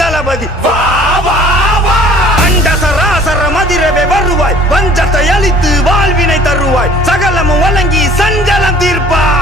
தளபதி வா வா வா. அண்ட சராசர மதிரவே வருவாய், வஞ்சத்தை அழித்து வாழ்வினை தருவாய், சகலமும் வழங்கி சஞ்சலம் தீர்ப்பாய்.